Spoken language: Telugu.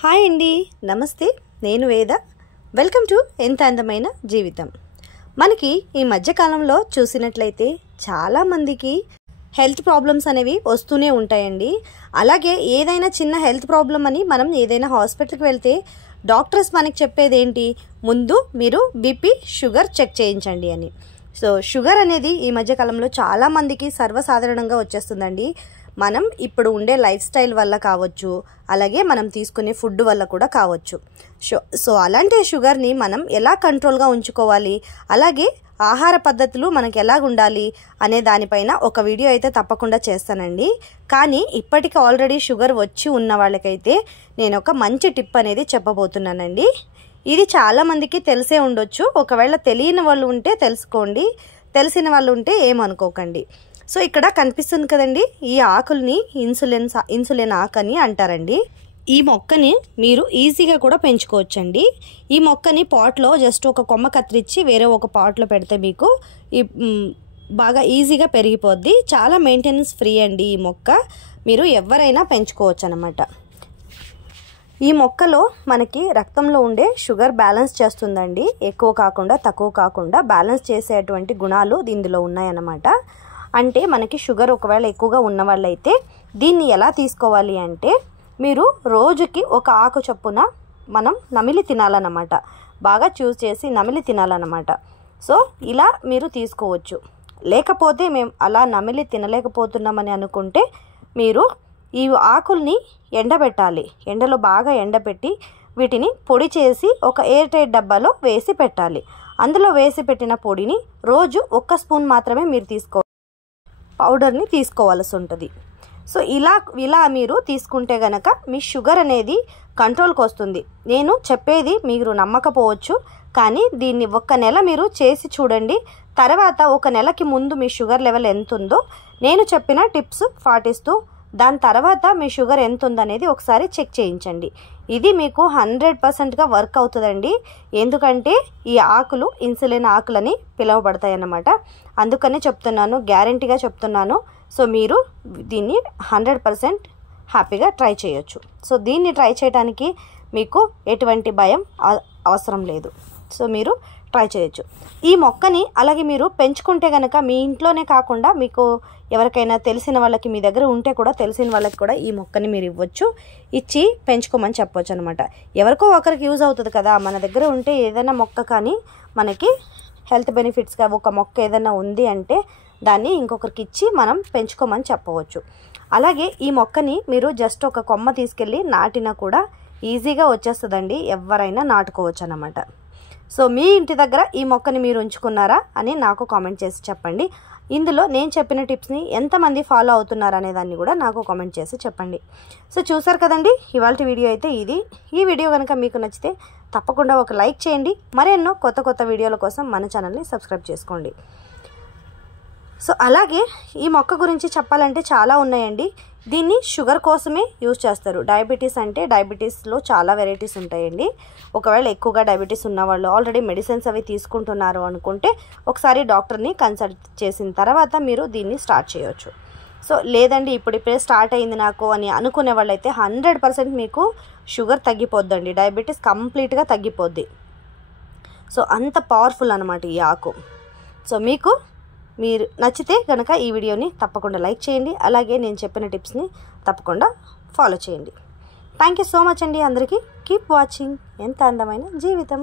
హాయ్ అండి, నమస్తే. నేను వేద. వెల్కమ్ టు ఎంత అందమైన జీవితం. మనకి ఈ మధ్యకాలంలో చూసినట్లయితే చాలామందికి హెల్త్ ప్రాబ్లమ్స్ అనేవి వస్తూనే ఉంటాయండి. అలాగే ఏదైనా చిన్న హెల్త్ ప్రాబ్లం అని మనం ఏదైనా హాస్పిటల్కి వెళ్తే డాక్టర్స్ మనకి చెప్పేది ఏంటి, ముందు మీరు బీపీ షుగర్ చెక్ చేయించండి అని. సో షుగర్ అనేది ఈ మధ్యకాలంలో చాలామందికి సర్వసాధారణంగా వచ్చేస్తుందండి. మనం ఇప్పుడు ఉండే లైఫ్ స్టైల్ వల్ల కావచ్చు, అలాగే మనం తీసుకునే ఫుడ్ వల్ల కూడా కావచ్చు. సో అలాంటి షుగర్ని మనం ఎలా కంట్రోల్గా ఉంచుకోవాలి, అలాగే ఆహార పద్ధతులు మనకి ఎలా ఉండాలి అనే దానిపైన ఒక వీడియో అయితే తప్పకుండా చేస్తానండి. కానీ ఇప్పటికి ఆల్రెడీ షుగర్ వచ్చి ఉన్న వాళ్ళకైతే నేను ఒక మంచి టిప్ అనేది చెప్పబోతున్నానండి. ఇది చాలామందికి తెలిసే ఉండొచ్చు. ఒకవేళ తెలియని వాళ్ళు ఉంటే తెలుసుకోండి, తెలిసిన వాళ్ళు ఉంటే ఏమనుకోకండి. సో ఇక్కడ కనిపిస్తుంది కదండి, ఈ ఆకుల్ని ఇన్సులిన్ ఆకు అని అంటారండి. ఈ మొక్కని మీరు ఈజీగా కూడా పెంచుకోవచ్చండి. ఈ మొక్కని పాట్లో జస్ట్ ఒక కొమ్మ కత్తిరించి వేరే ఒక పాట్లో పెడితే మీకు బాగా ఈజీగా పెరిగిపోద్ది. చాలా మెయింటెనెన్స్ ఫ్రీ అండి ఈ మొక్క. మీరు ఎవరైనా పెంచుకోవచ్చు అన్నమాట. ఈ మొక్కలో మనకి రక్తంలో ఉండే షుగర్ బ్యాలెన్స్ చేస్తుందండి. ఎక్కువ కాకుండా తక్కువ కాకుండా బ్యాలెన్స్ చేసేటువంటి గుణాలు ఇందులో ఉన్నాయన్నమాట. అంటే మనకి షుగర్ ఒకవేళ ఎక్కువగా ఉన్న వాళ్ళైతే దీన్ని ఎలా తీసుకోవాలి అంటే, మీరు రోజుకి ఒక ఆకు చొప్పున మనం నమిలి తినాలన్నమాట. బాగా చూస్ చేసి నమిలి తినాలన్నమాట. సో ఇలా మీరు తీసుకోవచ్చు. లేకపోతే మేము అలా నమిలి తినలేకపోతున్నామని అనుకుంటే మీరు ఈ ఆకుల్ని ఎండబెట్టాలి. ఎండలో బాగా ఎండబెట్టి వీటిని పొడి చేసి ఒక ఎయిర్ టైట్ డబ్బాలో వేసి పెట్టాలి. అందులో వేసి పెట్టిన పొడిని రోజు 1 స్పూన్ మాత్రమే మీరు పౌడర్ని తీసుకోవాల్సి ఉంటుంది. సో ఇలా మీరు తీసుకుంటే గనక మీ షుగర్ అనేది కంట్రోల్కి వస్తుంది. నేను చెప్పేది మీరు నమ్మకపోవచ్చు, కానీ దీన్ని 1 నెల మీరు చేసి చూడండి. తర్వాత 1 నెలకి ముందు మీ షుగర్ లెవెల్ ఎంత ఉందో నేను చెప్పిన టిప్స్ పాటిస్తూ దాని తర్వాత మీ షుగర్ ఎంత ఉందనేది ఒకసారి చెక్ చేయించండి. ఇది మీకు 100%గా వర్క్ అవుతుందండి. ఎందుకంటే ఈ ఆకులు ఇన్సులిన్ ఆకులని పిలువబడతాయి అన్నమాట. అందుకనే చెప్తున్నాను, గ్యారంటీగా చెప్తున్నాను. సో మీరు దీన్ని 100% హ్యాపీగా ట్రై చేయొచ్చు. సో దీన్ని ట్రై చేయడానికి మీకు ఎటువంటి భయం అవసరం లేదు. సో మీరు ట్రై చేయొచ్చు. ఈ మొక్కని అలాగే మీరు పెంచుకుంటే కనుక మీ ఇంట్లోనే కాకుండా మీకు ఎవరికైనా తెలిసిన వాళ్ళకి, మీ దగ్గర ఉంటే కూడా తెలిసిన వాళ్ళకి కూడా ఈ మొక్కని మీరు ఇచ్చి పెంచుకోమని చెప్పవచ్చు అనమాట. ఎవరికో ఒకరికి యూజ్ అవుతుంది కదా. మన దగ్గర ఉంటే ఏదైనా మొక్క కానీ మనకి హెల్త్ బెనిఫిట్స్గా ఒక మొక్క ఏదైనా ఉంది అంటే దాన్ని ఇంకొకరికి ఇచ్చి మనం పెంచుకోమని చెప్పవచ్చు. అలాగే ఈ మొక్కని మీరు జస్ట్ ఒక కొమ్మ తీసుకెళ్ళి నాటినా కూడా ఈజీగా వచ్చేస్తుందండి. ఎవరైనా నాటుకోవచ్చు అన్నమాట. సో మీ ఇంటి దగ్గర ఈ మొక్కని మీరు ఉంచుకున్నారా అని నాకు కామెంట్ చేసి చెప్పండి. ఇందులో నేను చెప్పిన టిప్స్ని ఎంతమంది ఫాలో అవుతున్నారు అనే దాన్ని కూడా నాకు కామెంట్ చేసి చెప్పండి. సో చూసారు కదండి, ఇవాళ వీడియో అయితే ఇది. ఈ వీడియో కనుక మీకు నచ్చితే తప్పకుండా ఒక లైక్ చేయండి. మరెన్నో కొత్త వీడియోల కోసం మన ఛానల్ని సబ్స్క్రైబ్ చేసుకోండి. సో అలాగే ఈ మొక్క గురించి చెప్పాలంటే చాలా ఉన్నాయండి. దీన్ని షుగర్ కోసమే యూజ్ చేస్తారు. డయాబెటీస్ అంటే డయాబెటీస్లో చాలా వెరైటీస్ ఉంటాయండి. ఒకవేళ ఎక్కువగా డయాబెటీస్ ఉన్నవాళ్ళు ఆల్రెడీ మెడిసిన్స్ అవి తీసుకుంటున్నారు అనుకుంటే ఒకసారి డాక్టర్ని కన్సల్ట్ చేసిన తర్వాత మీరు దీన్ని స్టార్ట్ చేయొచ్చు. సో లేదండి ఇప్పుడే స్టార్ట్ అయింది నాకు అని అనుకునే వాళ్ళైతే 100% మీకు షుగర్ తగ్గిపోద్దండి. డయాబెటీస్ కంప్లీట్గా తగ్గిపోద్ది. సో అంత పవర్ఫుల్ అనమాట ఈ ఆకు. సో మీరు నచ్చితే కనుక ఈ వీడియోని తప్పకుండా లైక్ చేయండి. అలాగే నేను చెప్పిన టిప్స్ని తప్పకుండా ఫాలో చేయండి. థ్యాంక్ యూ సో మచ్ అండి అందరికీ. కీప్ వాచింగ్ ఎంత అందమైన జీవితం.